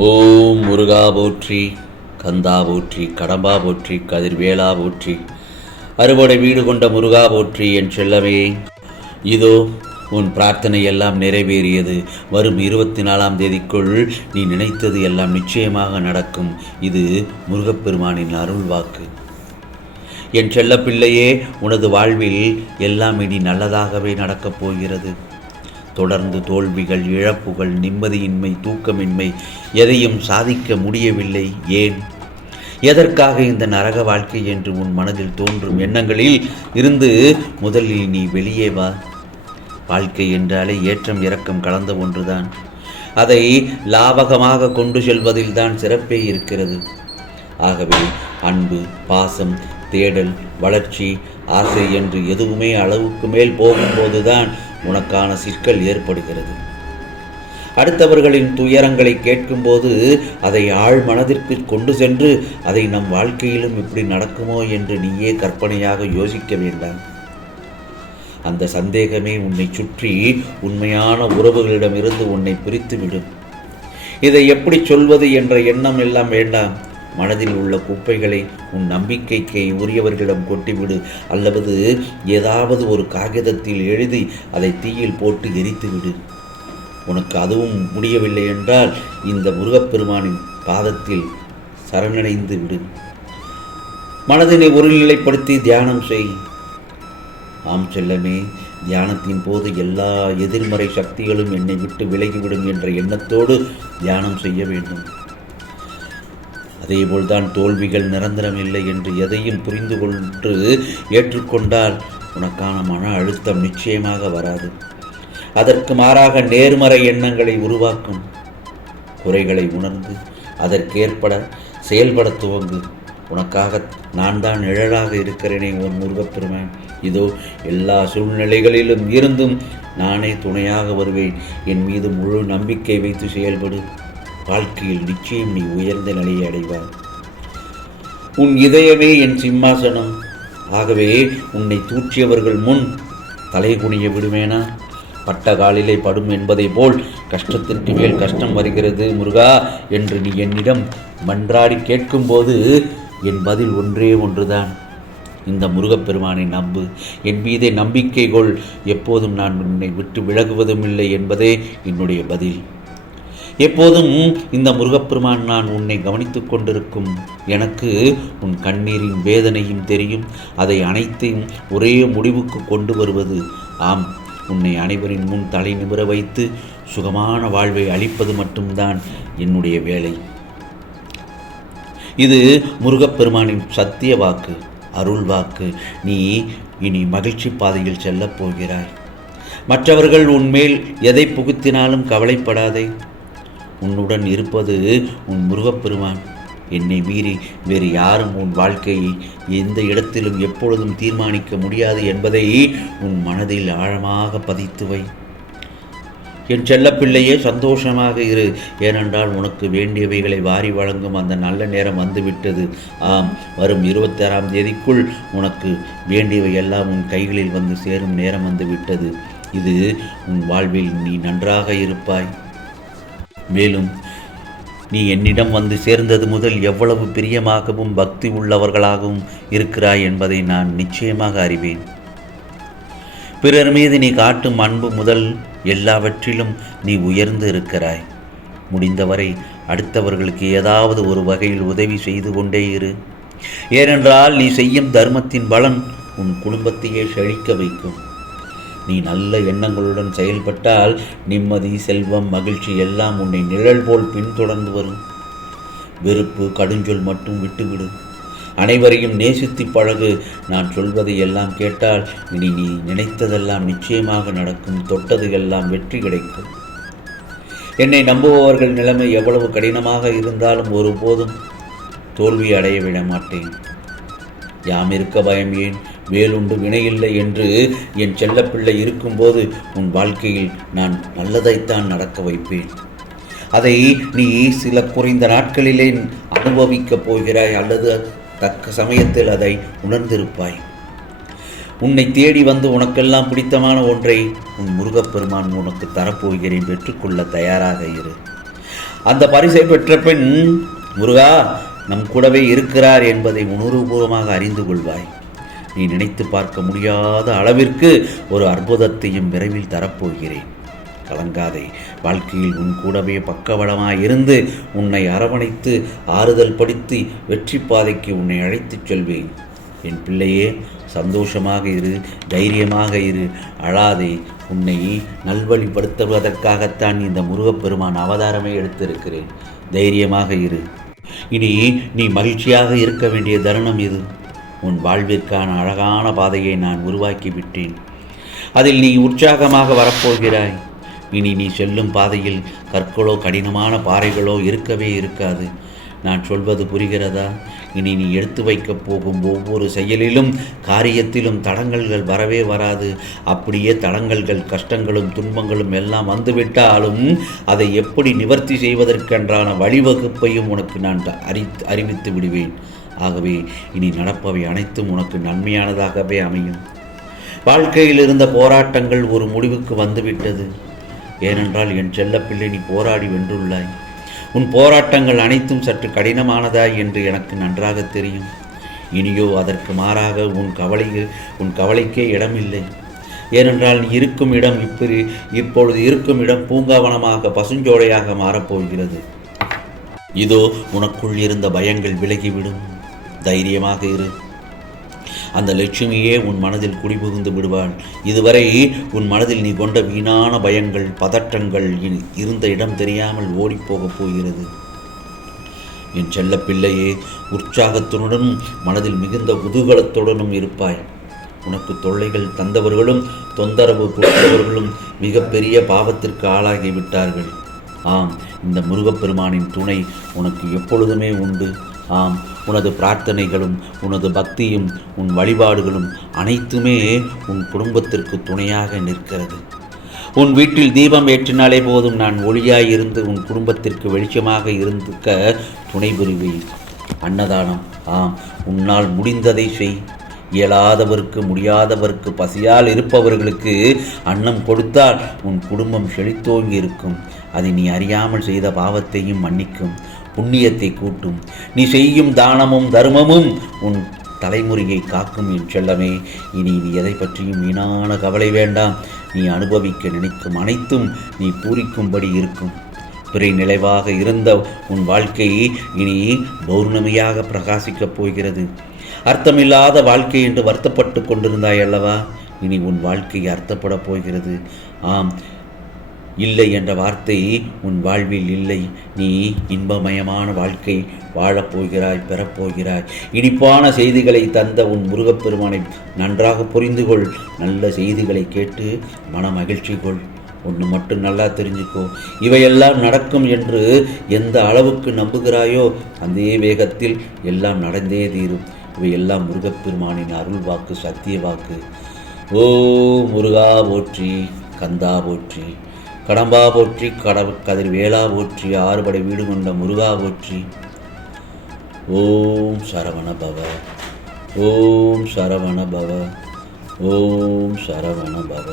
ஓம் முருகா போற்றி கந்தா போற்றி கடம்பா போற்றி கதிர்வேலா போற்றி அறுவடை வீடு கொண்ட முருகா போற்றி என் செல்லமே. இதோ உன் பிரார்த்தனை எல்லாம் நிறைவேறியது. வரும் இருபத்தி நாலாம் தேதிக்குள் நீ நினைத்தது எல்லாம் நிச்சயமாக நடக்கும். இது முருகப்பெருமானின் அருள் வாக்கு. என் செல்லப்பிள்ளையே உனது வாழ்வில் எல்லாம் இனி நல்லதாகவே நடக்கப் போகிறது. தொடர்ந்து தோல்விகள் இழப்புகள் நிம்மதியின்மை தூக்கமின்மை எதையும் சாதிக்க முடியவில்லை. ஏன்? எதற்காக இந்த நரக வாழ்க்கை என்று உன் மனதில் தோன்றும் எண்ணங்களில் இருந்து முதலில் நீ வெளியே வா. வாழ்க்கை என்றாலே ஏற்றம் இறக்கம் கலந்த ஒன்றுதான். அதை லாபகமாக கொண்டு செல்வதில்தான் சிறப்பே இருக்கிறது. ஆகவே அன்பு பாசம் தேடல் வளர்ச்சி ஆசை என்று எதுவுமே அளவுக்கு மேல் போகும்போதுதான் உனக்கான சிக்கல் ஏற்படுகிறது. அடுத்தவர்களின் துயரங்களை கேட்கும்போது அதை ஆழ் மனதிற்கு கொண்டு சென்று அதை நம் வாழ்க்கையிலும் இப்படி நடக்குமோ என்று நீயே கற்பனையாக யோசிக்க வேண்டாம். அந்த சந்தேகமே உன்னை சுற்றி உண்மையான உறவுகளிடமிருந்து உன்னை பிரித்துவிடும். இதை எப்படி சொல்வது என்ற எண்ணம் எல்லாம் வேண்டாம். மனதில் உள்ள குப்பைகளை உன் நம்பிக்கைக்கு உரியவர்களிடம் கொட்டிவிடு. அல்லது ஏதாவது ஒரு காகிதத்தில் எழுதி அதை தீயில் போட்டு எரித்துவிடு. உனக்கு அதுவும் முடியவில்லை என்றால் இந்த முருகப்பெருமானின் பாதத்தில் சரணடைந்து விடு. மனதினை ஒருநிலைப்படுத்தி தியானம் செய். ஆம் செல்லமே தியானத்தின் போது எல்லா எதிர்மறை சக்திகளும் என்னை விட்டு விலகிவிடும் என்ற எண்ணத்தோடு தியானம் செய்ய வேண்டும். அதேபோல்தான் தோல்விகள் நிரந்தரம் இல்லை என்று எதையும் புரிந்து கொண்டு ஏற்றுக்கொண்டால் உனக்கான மன அழுத்தம் நிச்சயமாக வராது. அதற்கு மாறாக நேர்மறை எண்ணங்களை உருவாக்கும் குறைகளை உணர்ந்து அதற்கேற்பட செயல்பட துவங்கு. உனக்காக நான் தான் நிழலாக இருக்கிறேனே உன் முருகப்பெருமான். இதோ எல்லா சூழ்நிலைகளிலும் இருந்தும் நானே துணையாக வருவேன். என் மீது முழு நம்பிக்கை வைத்து செயல்படு. வாழ்க்கையில் நிச்சயம் நீ உயர்ந்த நிலையை அடைவாய். உன் இதயமே என் சிம்மாசனம். ஆகவே உன்னை தூற்றியவர்கள் முன் தலை குனிய விடுவேனா பட்ட காலிலே படும் என்பதை போல் கஷ்டத்திற்கு மேல் கஷ்டம் வருகிறது முருகா என்று நீ என்னிடம் மன்றாடி கேட்கும்போது என் பதில் ஒன்றே ஒன்றுதான். இந்த முருகப்பெருமானை நம்பு. என் மீதே நம்பிக்கை கொள். எப்போதும் நான் உன்னை விட்டு விலகுவதும் இல்லை என்பதே என்னுடைய பதில். எப்போதும் இந்த முருகப்பெருமான் நான் உன்னை கவனித்துக் கொண்டிருக்கும். எனக்கு உன் கண்ணீரின் வேதனையும் தெரியும். அதை அனைத்தையும் ஒரே முடிவுக்கு கொண்டு வருவது. ஆம் உன்னை அனைவரின் முன் தலை நிமிர வைத்து சுகமான வாழ்வை அளிப்பது மட்டும்தான் என்னுடைய வேலை. இது முருகப்பெருமானின் சத்திய வாக்கு அருள் வாக்கு. நீ இனி மகிழ்ச்சி பாதையில் செல்லப் போகிறாய். மற்றவர்கள் உன்மேல் எதை புகுத்தினாலும் கவலைப்படாதே. உன்னுடன் இருப்பது உன் முருகப்பெருமான். என்னை மீறி வேறு யாரும் உன் வாழ்க்கையை எந்த இடத்திலும் எப்பொழுதும் தீர்மானிக்க முடியாது என்பதை உன் மனதில் ஆழமாக பதித்து வை. என் செல்லப்பிள்ளையே சந்தோஷமாக இரு. ஏனென்றால் உனக்கு வேண்டியவைகளை வாரி வழங்கும் அந்த நல்ல நேரம் வந்துவிட்டது. ஆம் வரும் இருபத்தாறாம் தேதிக்குள் உனக்கு வேண்டியவை எல்லாம் உன் கைகளில் வந்து சேரும் நேரம் வந்துவிட்டது. இது உன் வாழ்வில் நீ நன்றாக இருப்பாய். மேலும் நீ என்னிடம் வந்து சேர்ந்தது முதல் எவ்வளவு பிரியமாகவும் பக்தி உள்ளவர்களாகவும் இருக்கிறாய் என்பதை நான் நிச்சயமாக அறிவேன். பிறர் மீது நீ காட்டும் அன்பு முதல் எல்லாவற்றிலும் நீ உயர்ந்து இருக்கிறாய். முடிந்தவரை அடுத்தவர்களுக்கு ஏதாவது ஒரு வகையில் உதவி செய்து கொண்டே இரு. ஏனென்றால் நீ செய்யும் தர்மத்தின் பலன் உன் குடும்பத்தையே செழிக்க வைக்கும். நீ நல்ல எண்ணங்களுடன் செயல்பட்டால் நிம்மதி செல்வம் மகிழ்ச்சி எல்லாம் உன்னை நிழல் போல் பின்தொடர்ந்து வரும். வெறுப்பு கடுஞ்சொல் மட்டும் விட்டுவிடு. அனைவரையும் நேசித்து பழகு. நான் சொல்வதை எல்லாம் கேட்டால் இனி நீ நினைத்ததெல்லாம் நிச்சயமாக நடக்கும். தொட்டது எல்லாம் வெற்றி கிடைக்கும். என்னை நம்புபவர்கள் நிலைமை எவ்வளவு கடினமாக இருந்தாலும் ஒருபோதும் தோல்வி அடைய விட மாட்டேன். யாம் இருக்க பயம் ஏன்? வேலுண்டு வினையில்லை என்று என் செல்லப்பிள்ளை இருக்கும்போது உன் வாழ்க்கையில் நான் நல்லதைத்தான் நடக்க வைப்பேன். அதை நீ சில குறைந்த நாட்களிலே அனுபவிக்கப் போகிறாய் அல்லது தக்க சமயத்தில் அதை உணர்ந்திருப்பாய். உன்னை தேடி வந்து உனக்கெல்லாம் பிடித்தமான ஒன்றை உன் முருகப்பெருமான் உனக்கு தரப்போகிறேன் பெற்றுக்கொள்ள தயாராக இரு. அந்த பரிசை பெற்ற பெண் முருகா நம் கூடவே இருக்கிறார் என்பதை உணர்வுபூர்வமாக அறிந்து கொள்வாய். நீ நினைத்து பார்க்க முடியாத அளவிற்கு ஒரு அற்புதத்தையும் விரைவில் தரப்போகிறேன். கலங்காதே வாழ்க்கையில் உன் கூடவே பக்கபலமாய் இருந்து உன்னை அரவணைத்து ஆறுதல் படுத்தி வெற்றி பாதைக்கு உன்னை அழைத்துச் செல்வேன். என் பிள்ளையே சந்தோஷமாக இரு தைரியமாக இரு. அழாதே உன்னை நல்வழிப்படுத்துவதற்காகத்தான் இந்த முருகப்பெருமான் அவதாரமே எடுத்திருக்கிறேன். தைரியமாக இரு. இனி நீ மகிழ்ச்சியாக இருக்க வேண்டிய தருணம் இது உன் வாழ்விற்கான அழகான பாதையை நான் உருவாக்கி விட்டேன் அதில் நீ உற்சாகமாக வரப்போகிறாய். இனி நீ செல்லும் பாதையில் கற்களோ கடினமான பாறைகளோ இருக்கவே இருக்காது. நான் சொல்வது புரிகிறதா? இனி நீ எடுத்து வைக்கப் போகும் ஒவ்வொரு செயலிலும் காரியத்திலும் தடங்கல்கள் வரவே வராது. அப்படியே தடங்கல்கள் கஷ்டங்களும் துன்பங்களும் எல்லாம் வந்துவிட்டாலும் அதை எப்படி நிவர்த்தி செய்வதற்கென்றான வழிவகுப்பையும் உனக்கு நான் அறி அறிவித்து விடுவேன். ஆகவே இனி நடப்பவை அனைத்தும் உனக்கு நன்மையானதாகவே அமையும். வாழ்க்கையில் இருந்த போராட்டங்கள் ஒரு முடிவுக்கு வந்துவிட்டது. ஏனென்றால் என் செல்லப்பிள்ளை நீ போராடி வென்றுள்ளாய். உன் போராட்டங்கள் அனைத்தும் சற்று கடினமானதாய் என்று எனக்கு நன்றாக தெரியும். இனியோ அதற்கு மாறாக உன் கவலை உன் கவலைக்கே இடமில்லை. ஏனென்றால் நீ இருக்கும் இடம் இப்படி இப்பொழுது இருக்கும் இடம் பூங்காவனமாக பசுஞ்சோலையாக மாறப்போகிறது. இதோ உனக்குள் இருந்த பயங்கள் விலகிவிடும். தைரியமாக இரு. அந்த லட்சுமியே உன் மனதில் குடிபுகுந்து விடுவாள். இதுவரை உன் மனதில் நீ கொண்ட வீணான பயங்கள் பதற்றங்கள் இ- இருந்த இடம் தெரியாமல் ஓடிப்போகப் போகிறது. என் செல்ல பிள்ளையே உற்சாகத்துடனும் மனதில் மிகுந்த குதூகலத்துடனும் இருப்பாய். உனக்கு தொல்லைகள் தந்தவர்களும் தொந்தரவு கொடுத்தவர்களும் மிகப்பெரிய பாவத்திற்கு ஆளாகி விட்டார்கள். ஆம் இந்த முருகப்பெருமானின் துணை உனக்கு எப்பொழுதுமே உண்டு. ஆம் உனது பிரார்த்தனைகளும் உனது பக்தியும் உன் வழிபாடுகளும் அனைத்துமே உன் குடும்பத்திற்கு துணையாக நிற்கிறது. உன் வீட்டில் தீபம் ஏற்றினாலே போதும் நான் ஒளியாய் இருந்து உன் குடும்பத்திற்கு வெளிச்சமாக இருந்துக்க துணை புரிவேன் அன்னதானம் ஆம் உன்னால் முடிந்ததை செய். இயலாதவருக்கு முடியாதவருக்கு பசியால் இருப்பவர்களுக்கு அன்னம் கொடுத்தால் உன் குடும்பம் செழித்தோங்கி இருக்கும். அதை நீ அறியாமல் செய்த பாவத்தையும் மன்னிக்கும். புண்ணியத்தை கூட்டும். நீ செய்யும் தானமும் தர்மமும் உன் தலைமுறையை காக்கும் என் செல்லமே. இனி நீ எதை பற்றியும் வீணான கவலை வேண்டாம். நீ அனுபவிக்க நினைக்கும் அனைத்தும் நீ பூரிக்கும்படி இருக்கும். பிறை நிலைவாக இருந்த உன் வாழ்க்கை இனி பௌர்ணமியாக பிரகாசிக்கப் போகிறது. அர்த்தமில்லாத வாழ்க்கை என்று வருத்தப்பட்டு கொண்டிருந்தாய் அல்லவா? இனி உன் வாழ்க்கை அர்த்தப்படப் போகிறது. ஆம் இல்லை என்ற வார்த்தை உன் வாழ்வில் இல்லை. நீ இன்பமயமான வாழ்க்கை வாழப்போகிறாய் பெறப்போகிறாய் இனிப்பான செய்திகளை தந்த உன் முருகப்பெருமானை நன்றாக புரிந்து கொள் நல்ல செய்திகளை கேட்டு மன மகிழ்ச்சி கொள். ஒன்று மட்டும் நல்லா தெரிஞ்சுக்கோ. இவையெல்லாம் நடக்கும் என்று எந்த அளவுக்கு நம்புகிறாயோ அதே வேகத்தில் எல்லாம் நடந்தே தீரும். இவையெல்லாம் முருகப்பெருமானின் அருள் வாக்கு சத்திய வாக்கு. ஓ முருகா போற்றி கந்தா போற்றி கடம்பா போற்றி கட கதிர் வேளா போற்றி ஆறுபடை வீடு கொண்ட முருகா போற்றி. ஓம் சரவண பவ ஓம் சரவண பவ ஓம் சரவண பவ.